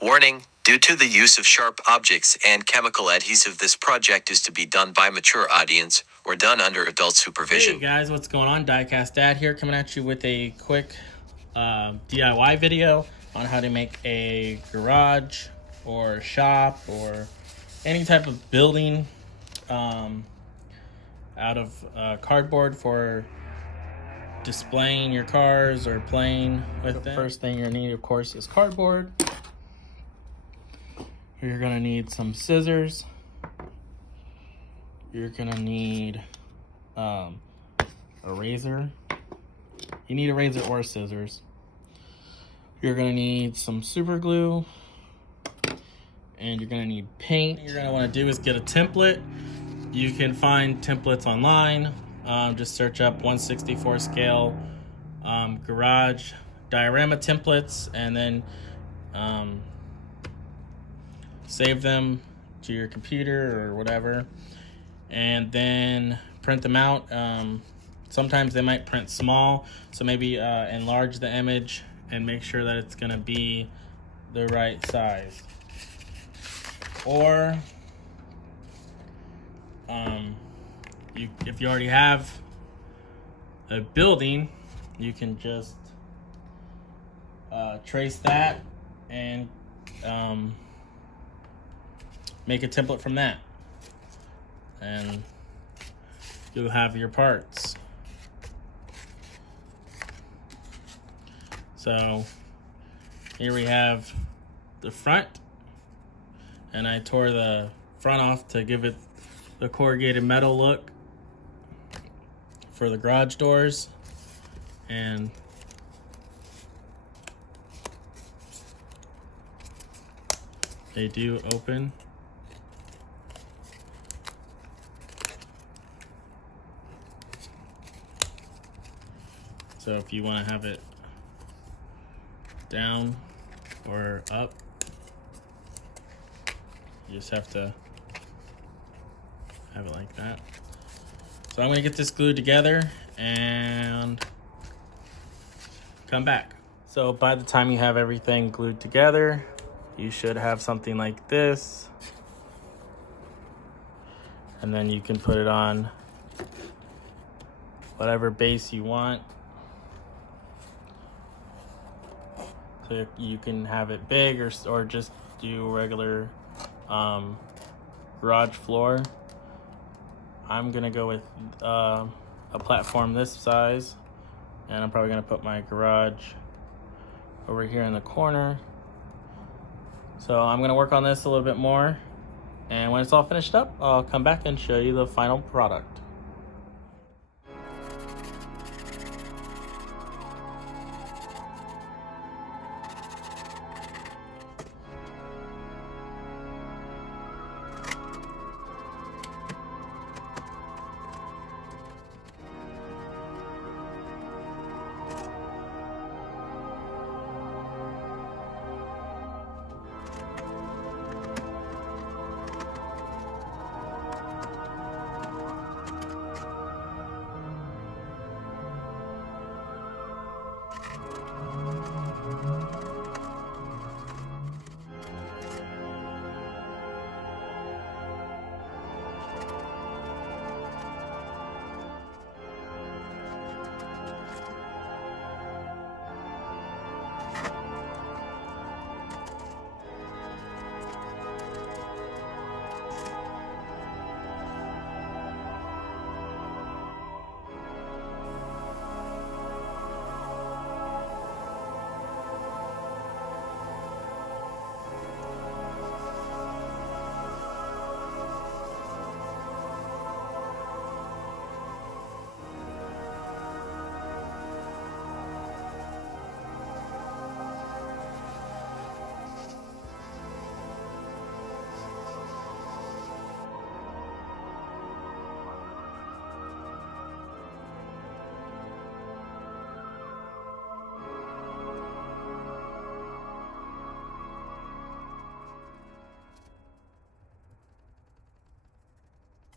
Warning, due to the use of sharp objects and chemical adhesive, this project is to be done by mature audience or done under adult supervision. Hey guys, what's going on? DIECAST Dad here, coming at you with a quick DIY video on how to make a garage or shop or any type of building out of cardboard for displaying your cars or playing with them. First thing you're gonna need, of course, is cardboard. You're gonna need some scissors. You're gonna need a razor. You need a razor or scissors. You're gonna need some super glue, and you're gonna need paint. What you're gonna want to do is get a template. You can find templates online. Just search up 1/64 scale garage diorama templates, and then save them to your computer or whatever, and then print them out. Sometimes they might print small, so maybe enlarge the image and make sure that it's gonna be the right size. Or if you already have a building, you can just trace that and make a template from that, and you'll have your parts. So here we have the front, and I tore the front off to give it the corrugated metal look for the garage doors, and they do open. So if you want to have it down or up, you just have to have it like that. So I'm going to get this glued together and come back. So by the time you have everything glued together, you should have something like this. And then you can put it on whatever base you want. So you can have it big or just do regular garage floor. I'm gonna go with a platform this size, and I'm probably gonna put my garage over here in the corner. So I'm gonna work on this a little bit more, and when it's all finished up, I'll come back and show you the final product.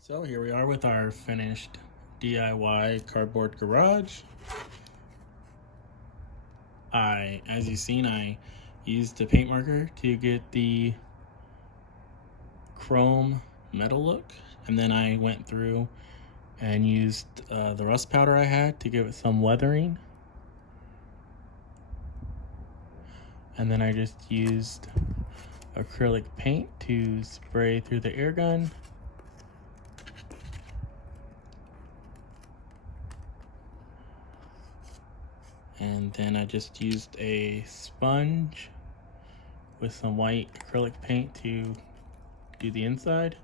So here we are with our finished DIY cardboard garage. As you've seen, I used a paint marker to get the chrome metal look, and then I went through and used the rust powder I had to give it some weathering, and then I just used acrylic paint to spray through the air gun. And then I just used a sponge with some white acrylic paint to do the inside.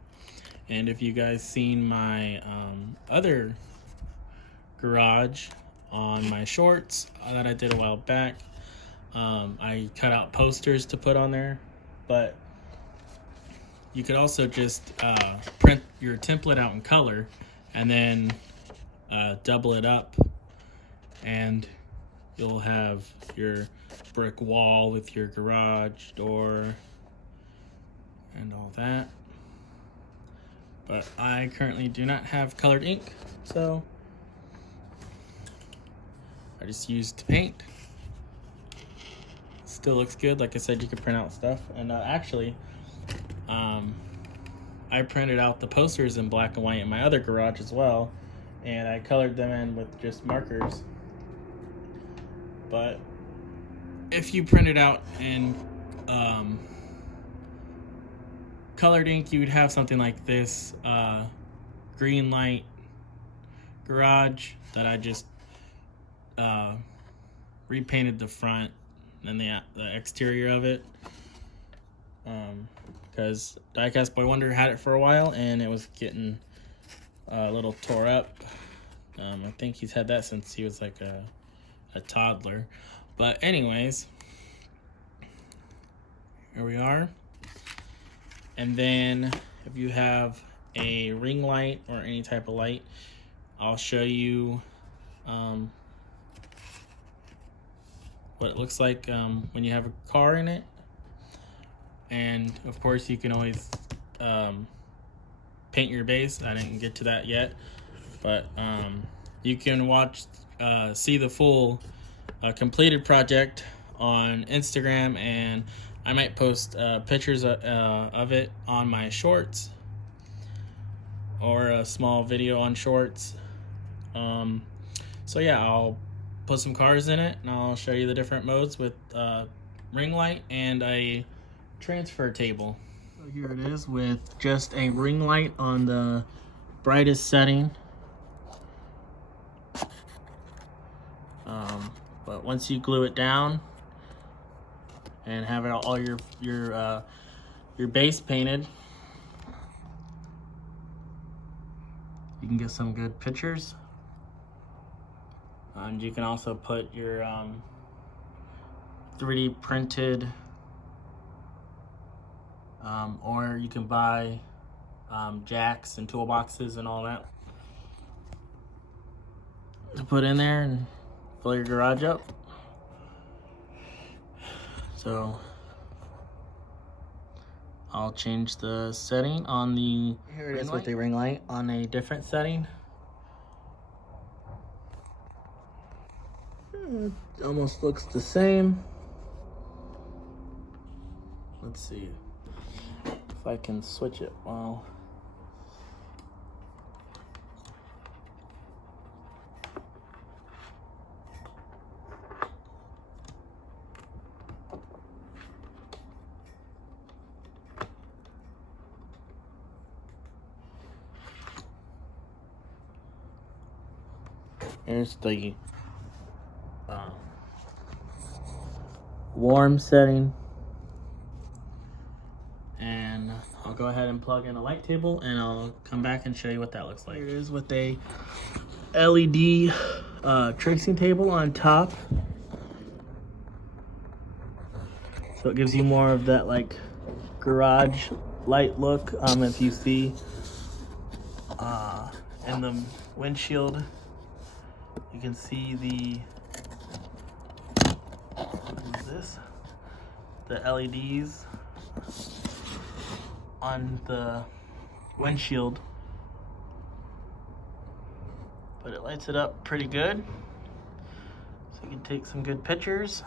And if you guys seen my other garage on my shorts that I did a while back, I cut out posters to put on there, but you could also just print your template out in color and then double it up, and you'll have your brick wall with your garage door and all that. But I currently do not have colored ink, so I just used paint. Still looks good. Like I said, you can print out stuff. And actually, I printed out the posters in black and white in my other garage as well, and I colored them in with just markers. But if you print it out in colored ink, you would have something like this green light garage that I just repainted the front and the exterior of it, because Diecast Boy Wonder had it for a while and it was getting a little tore up. I think he's had that since he was like a toddler. But anyways, here we are. And then if you have a ring light or any type of light, I'll show you what it looks like when you have a car in it. And of course you can always paint your base. I didn't get to that yet, but you can see the full completed project on Instagram, and I might post pictures of it on my shorts, or a small video on shorts. So yeah, I'll put some cars in it and I'll show you the different modes with ring light and a transfer table. So here it is with just a ring light on the brightest setting. But once you glue it down and have it all your base painted, you can get some good pictures. And you can also put your 3D printed, or you can buy jacks and toolboxes and all that to put in there and fill your garage up. So I'll change the setting on the, here it is with the ring light on a different setting. It almost looks the same. Let's see if I can switch it while. Here's the warm setting, and I'll go ahead and plug in a light table and I'll come back and show you what that looks like. Here it is with a LED tracing table on top, so it gives you more of that like garage light look. If you see in the windshield, you can see the LEDs on the windshield, but it lights it up pretty good, so you can take some good pictures.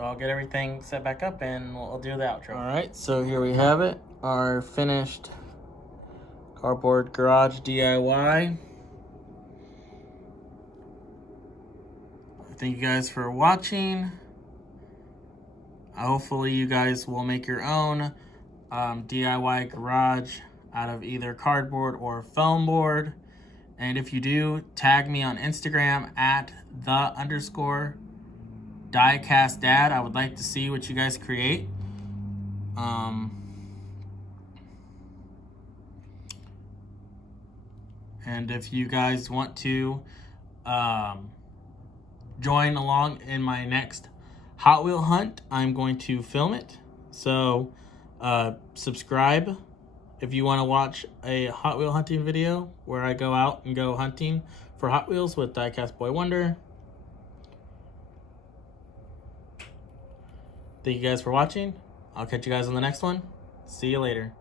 So I'll get everything set back up and we'll do the outro. All right, so here we have it, our finished cardboard garage DIY. Thank you guys for watching. Hopefully you guys will make your own DIY garage out of either cardboard or foam board. And if you do, tag me on Instagram at _DIECAST dad. I would like to see what you guys create. And if you guys want to join along in my next Hot Wheel hunt, I'm going to film it. So subscribe if you want to watch a Hot Wheel hunting video where I go out and go hunting for Hot Wheels with Diecast Boy Wonder. Thank you guys for watching. I'll catch you guys on the next one. See you later.